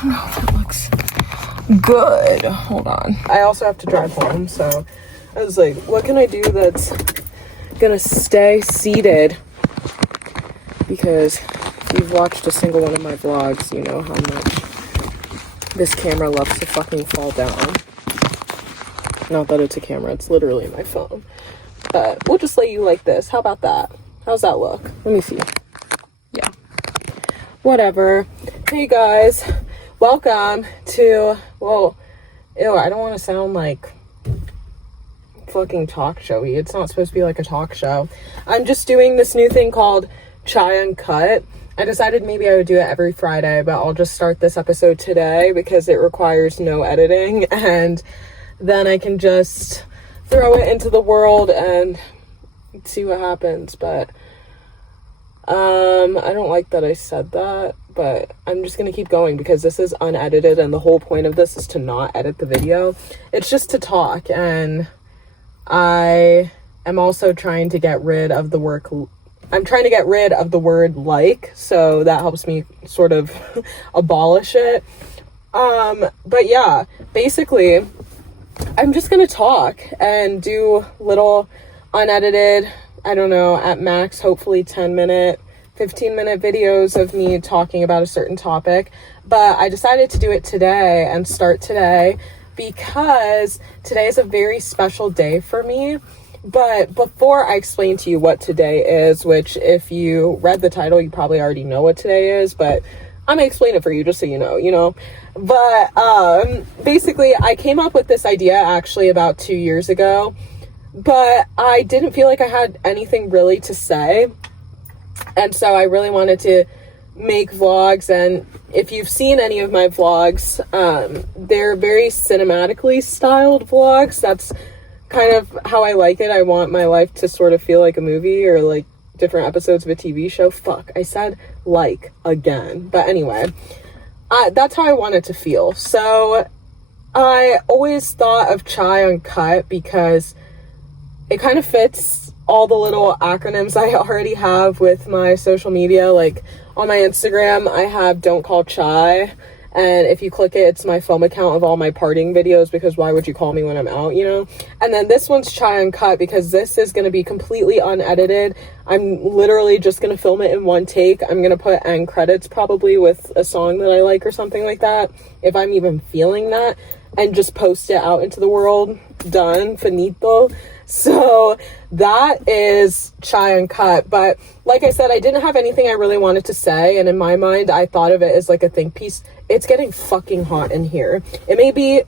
don't know if it looks good. Hold on. I also have to drive home, so I was like, what can I do that's gonna stay seated? Because if you've watched a single one of my vlogs, you know how much this camera loves to fucking fall down. Not that it's a camera, it's literally my phone. But we'll just lay you like this. How about that? How's that look? Let me see. Yeah. Whatever. Hey guys, welcome to, well, ew, I don't want to sound like fucking talk showy. It's not supposed to be like a talk show. I'm just doing this new thing called Chai Uncut. I decided maybe I would do it every Friday, but I'll just start this episode today because it requires no editing, and then I can just throw it into the world and see what happens. But I don't like that I said that, but I'm just gonna keep going because this is unedited, and the whole point of this is to not edit the video. It's just to talk, and I am also trying to get rid of the word like, so that helps me sort of abolish it. But yeah, basically I'm just gonna talk and do little unedited, I don't know, at max hopefully 10-minute, 15-minute videos of me talking about a certain topic. But I decided to do it today and start today because today is a very special day for me. But before I explain to you what today is, which if you read the title, you probably already know what today is, but I'm gonna explain it for you just so you know. But basically I came up with this idea actually about 2 years ago, but I didn't feel like I had anything really to say. And so I really wanted to make vlogs, and if you've seen any of my vlogs, they're very cinematically styled vlogs. That's kind of how I like it. I want my life to sort of feel like a movie or like different episodes of a TV show. Fuck, I said like again. But anyway, that's how I want it to feel. So I always thought of Chai Uncut because it kind of fits all the little acronyms I already have with my social media. Like on my Instagram, I have Don't Call Chai. And if you click it, it's my foam account of all my partying videos, because why would you call me when I'm out, you know? And then this one's Chai Uncut because this is going to be completely unedited. I'm literally just going to film it in one take. I'm going to put end credits probably with a song that I like or something like that, if I'm even feeling that, and just post it out into the world. Done. Finito. So that is Chai Uncut. But like I said, I didn't have anything I really wanted to say, and in my mind I thought of it as like a think piece. It's getting fucking hot in here. It may be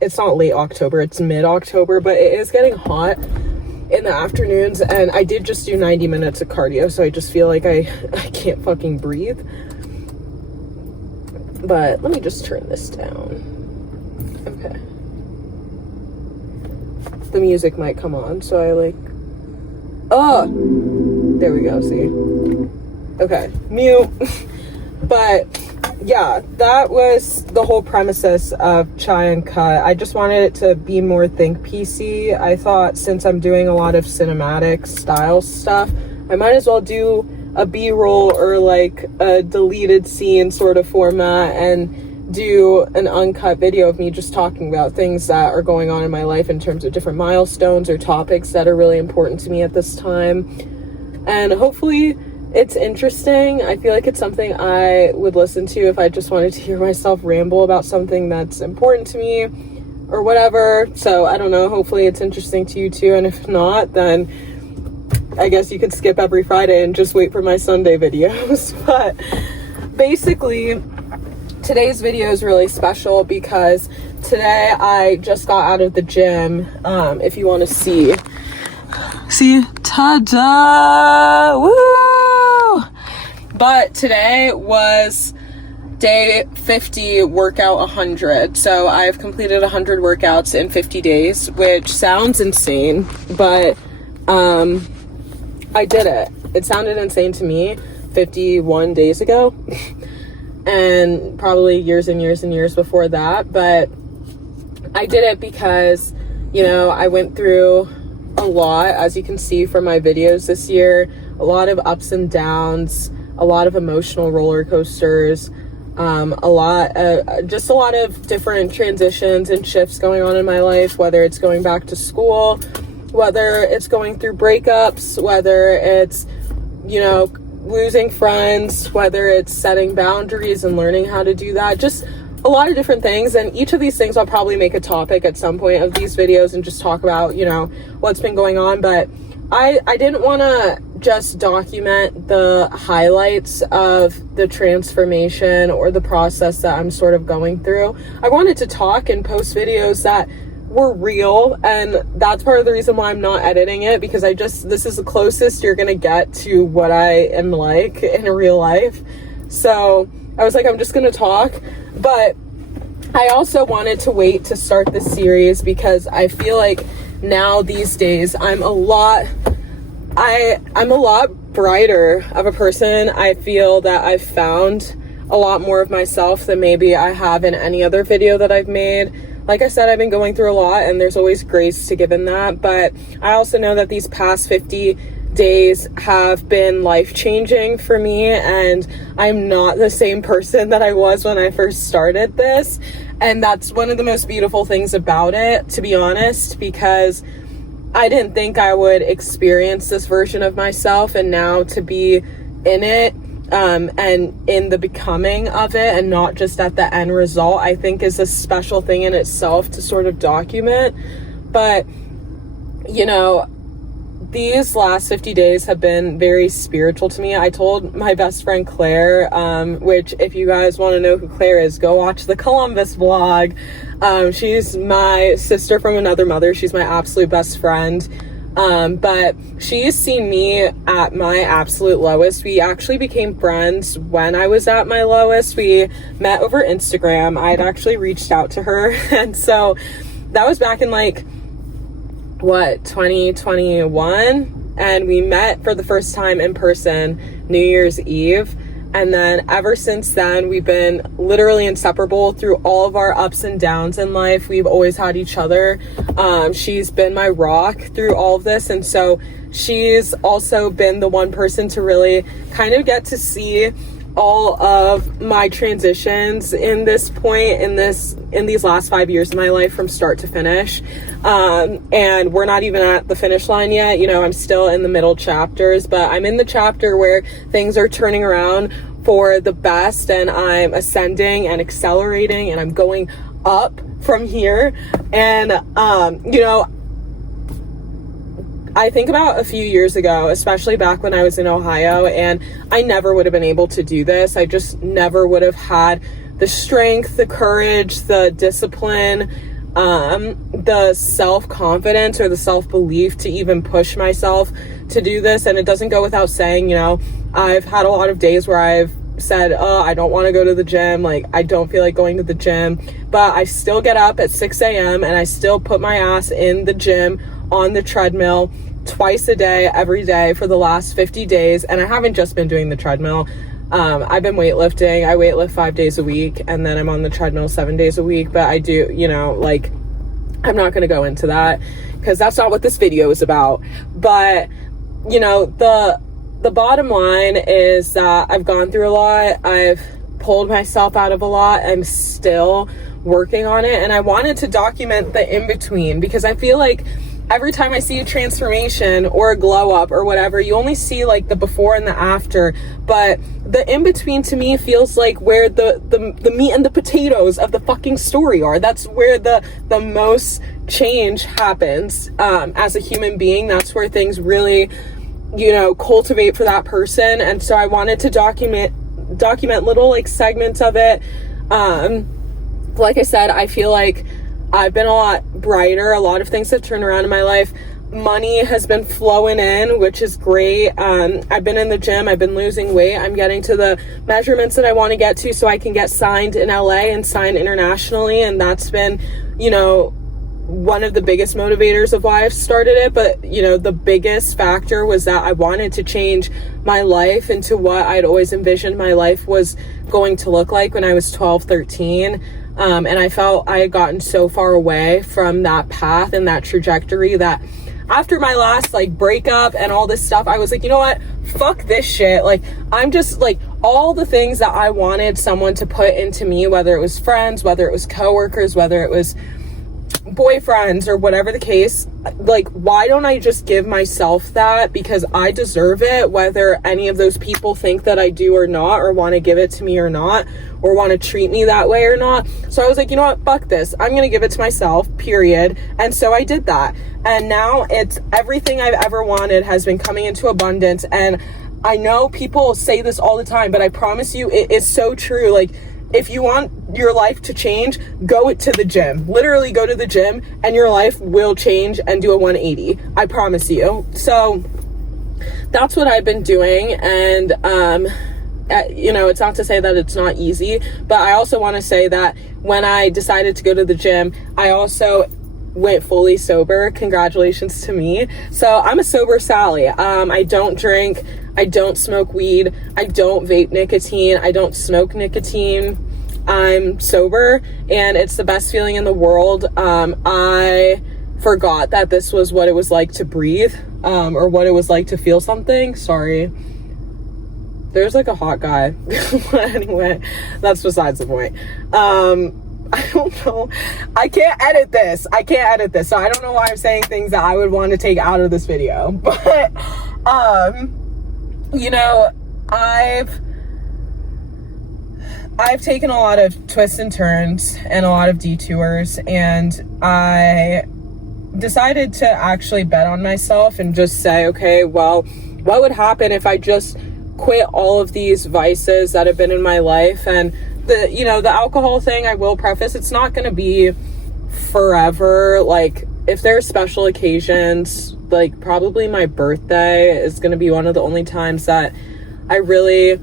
it's not late October, it's mid-October, but it is getting hot in the afternoons, and I did just do 90 minutes of cardio, so I just feel like I can't fucking breathe. But let me just turn this down. Okay. The music might come on, so I like, there we go, see? Okay, mute. But yeah, that was the whole premises of Chai Uncut. I just wanted it to be more think piecey. I thought since I'm doing a lot of cinematic style stuff, I might as well do a B-roll or like a deleted scene sort of format and do an uncut video of me just talking about things that are going on in my life in terms of different milestones or topics that are really important to me at this time. And hopefully it's interesting. I feel like it's something I would listen to if I just wanted to hear myself ramble about something that's important to me or whatever. So I don't know, hopefully it's interesting to you too, and if not, then I guess you could skip every Friday and just wait for my Sunday videos. But basically today's video is really special because today I just got out of the gym. If you want to see, ta-da, woo! But today was day 50, workout 100. So I've completed 100 workouts in 50 days, which sounds insane, but I did it. It sounded insane to me 51 days ago. And probably years and years and years before that, but I did it because, you know, I went through a lot, as you can see from my videos this year, a lot of ups and downs, a lot of emotional roller coasters. just a lot of different transitions and shifts going on in my life, whether it's going back to school, whether it's going through breakups, whether it's, you know, losing friends, whether it's setting boundaries and learning how to do that, just a lot of different things. And each of these things I'll probably make a topic at some point of these videos and just talk about, you know, what's been going on. But I didn't want to just document the highlights of the transformation or the process that I'm sort of going through. I wanted to talk and post videos that were real, and that's part of the reason why I'm not editing it, because this is the closest you're gonna get to what I am like in real life. So I was like, I'm just gonna talk. But I also wanted to wait to start this series because I feel like now these days I'm a lot brighter of a person. I feel that I've found a lot more of myself than maybe I have in any other video that I've made. Like I said, I've been going through a lot, and there's always grace to give in that, but I also know that these past 50 days have been life-changing for me, and I'm not the same person that I was when I first started this. And that's one of the most beautiful things about it, to be honest, because I didn't think I would experience this version of myself, and now to be in it, and in the becoming of it, and not just at the end result, I think is a special thing in itself to sort of document. But, you know, these last 50 days have been very spiritual to me. I told my best friend Claire, which if you guys want to know who Claire is, go watch the Columbus vlog. She's my sister from another mother. She's my absolute best friend. But she's seen me at my absolute lowest. We actually became friends when I was at my lowest. We met over Instagram. I'd actually reached out to her. And so that was back in 2021. And we met for the first time in person New Year's Eve. And then ever since then, we've been literally inseparable through all of our ups and downs in life. We've always had each other. She's been my rock through all of this. And so she's also been the one person to really kind of get to see all of my transitions in this point, in these last 5 years of my life from start to finish. And we're not even at the finish line yet. You know, I'm still in the middle chapters, but I'm in the chapter where things are turning around for the best, and I'm ascending and accelerating, and I'm going up from here. And, you know, I think about a few years ago, especially back when I was in Ohio, and I never would have been able to do this. I just never would have had the strength, the courage, the discipline, the self-confidence or the self-belief to even push myself to do this. And it doesn't go without saying, you know, I've had a lot of days where I've said, oh, I don't want to go to the gym. Like, I don't feel like going to the gym, but I still get up at 6 a.m. and I still put my ass in the gym on the treadmill twice a day, every day for the last 50 days. And I haven't just been doing the treadmill. I've been weightlifting. I weightlift 5 days a week, and then I'm on the treadmill 7 days a week. But I do, you know, like, I'm not going to go into that because that's not what this video is about. But, you know, the bottom line is that I've gone through a lot. I've pulled myself out of a lot. I'm still working on it. And I wanted to document the in-between, because I feel like every time I see a transformation or a glow up or whatever, you only see like the before and the after, but the in-between to me feels like where the meat and the potatoes of the fucking story are. That's where the most change happens as a human being. That's where things really, you know, cultivate for that person. And so I wanted to document little like segments of it. Like I said, I feel like I've been a lot brighter. A lot of things have turned around in my life. Money has been flowing in, which is great. I've been in the gym. I've been losing weight. I'm getting to the measurements that I want to get to so I can get signed in LA and signed internationally. And that's been, you know, one of the biggest motivators of why I've started it. But, you know, the biggest factor was that I wanted to change my life into what I'd always envisioned my life was going to look like when I was 12, 13. And I felt I had gotten so far away from that path and that trajectory that after my last like breakup and all this stuff, I was like, you know what? Fuck this shit. Like, I'm just like all the things that I wanted someone to put into me, whether it was friends, whether it was coworkers, whether it was boyfriends or whatever the case. Like, why don't I just give myself that, because I deserve it, whether any of those people think that I do or not, or want to give it to me or not, or want to treat me that way or not. So I was like, you know what, fuck this, I'm gonna give it to myself, period. And so I did that, and now it's everything I've ever wanted has been coming into abundance. And I know people say this all the time, but I promise you it is so true. Like, if you want your life to change, go to the gym. Literally go to the gym and your life will change and do a 180. I promise you. So that's what I've been doing. And, you know, it's not to say that it's not easy, but I also want to say that when I decided to go to the gym, I also went fully sober. Congratulations to me. So I'm a sober Sally. I don't drink. I don't smoke weed. I don't vape nicotine. I don't smoke nicotine. I'm sober, and it's the best feeling in the world. I forgot that this was what it was like to breathe, or what it was like to feel something. Sorry. There's like a hot guy. Anyway, that's besides the point. I don't know. I can't edit this. So I don't know why I'm saying things that I would want to take out of this video. But, you know, I've taken a lot of twists and turns and a lot of detours, and I decided to actually bet on myself and just say, okay, well, what would happen if I just quit all of these vices that have been in my life? And the alcohol thing, I will preface, it's not going to be forever. Like, if there are special occasions, like probably my birthday is going to be one of the only times that I really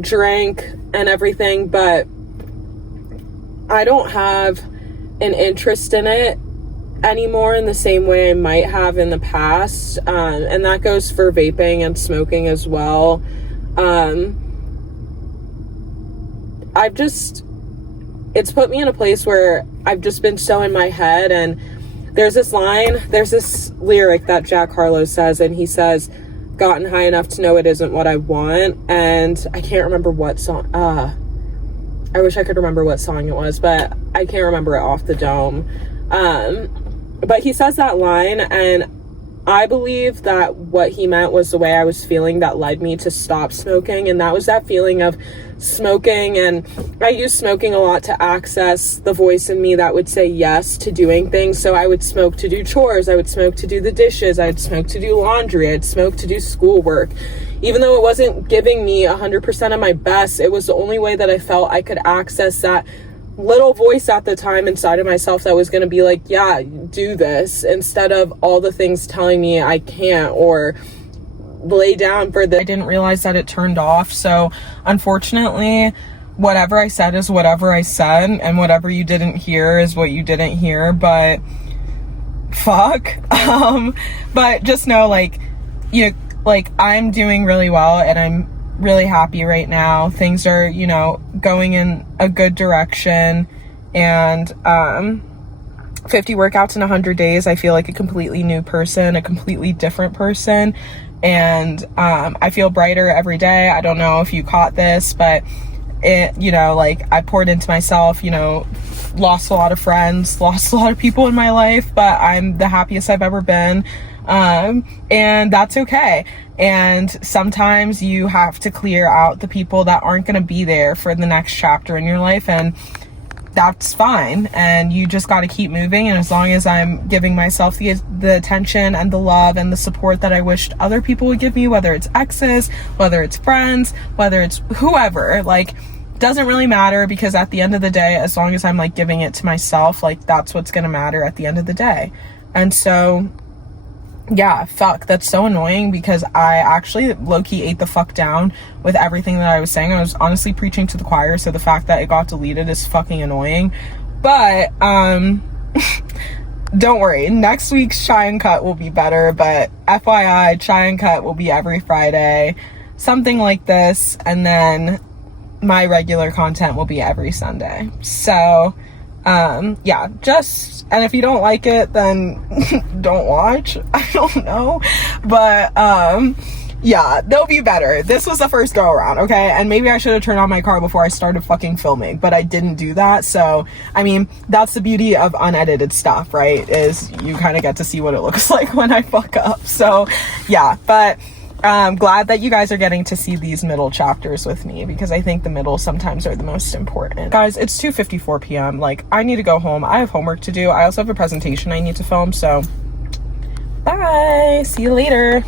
drank and everything, but I don't have an interest in it anymore in the same way I might have in the past. And that goes for vaping and smoking as well. It's put me in a place where I've just been so in my head. And there's this lyric that Jack Harlow says, and he says, gotten high enough to know it isn't what I want. And I can't remember what song, I wish I could remember what song it was, but I can't remember it off the dome. But he says that line, and I believe that what he meant was the way I was feeling that led me to stop smoking. And that was that feeling of smoking. And I used smoking a lot to access the voice in me that would say yes to doing things. So I would smoke to do chores. I would smoke to do the dishes. I'd smoke to do laundry. I'd smoke to do schoolwork. Even though it wasn't giving me 100% of my best, it was the only way that I felt I could access that little voice at the time inside of myself that was going to be like, yeah, do this, instead of all the things telling me I can't or lay down for this. I didn't realize that it turned off. So unfortunately, whatever I said is whatever I said, and whatever you didn't hear is what you didn't hear. But fuck. But just know, like, you know, like, I'm doing really well, and I'm really happy right now. Things are, you know, going in a good direction. And 50 workouts in 100 days, I feel like a completely new person, a completely different person. And I feel brighter every day. I don't know if you caught this, but it, you know, like, I poured into myself, you know, lost a lot of friends, lost a lot of people in my life, but I'm the happiest I've ever been. And that's okay. And sometimes you have to clear out the people that aren't going to be there for the next chapter in your life, and that's fine. And you just got to keep moving. And as long as I'm giving myself the attention and the love and the support that I wished other people would give me, whether it's exes, whether it's friends, whether it's whoever, like, doesn't really matter, because at the end of the day, as long as I'm, like, giving it to myself, like, that's what's going to matter at the end of the day. And so, yeah, fuck, that's so annoying, because I actually low-key ate the fuck down with everything that I was saying. I was honestly preaching to the choir, so the fact that it got deleted is fucking annoying. But, don't worry, next week's Chai and Cut will be better, but FYI, Chai and Cut will be every Friday, something like this, and then my regular content will be every Sunday. So, yeah, and if you don't like it, then don't watch. I don't know. But, Yeah, they'll be better. This was the first go around, okay? And maybe I should have turned on my car before I started fucking filming, but I didn't do that. So, I mean, that's the beauty of unedited stuff, right? Is you kind of get to see what it looks like when I fuck up. So, yeah, but I'm glad that you guys are getting to see these middle chapters with me, because I think the middle sometimes are the most important. Guys, it's 2:54 p.m. Like, I need to go home. I have homework to do. I also have a presentation I need to film, so bye. See you later.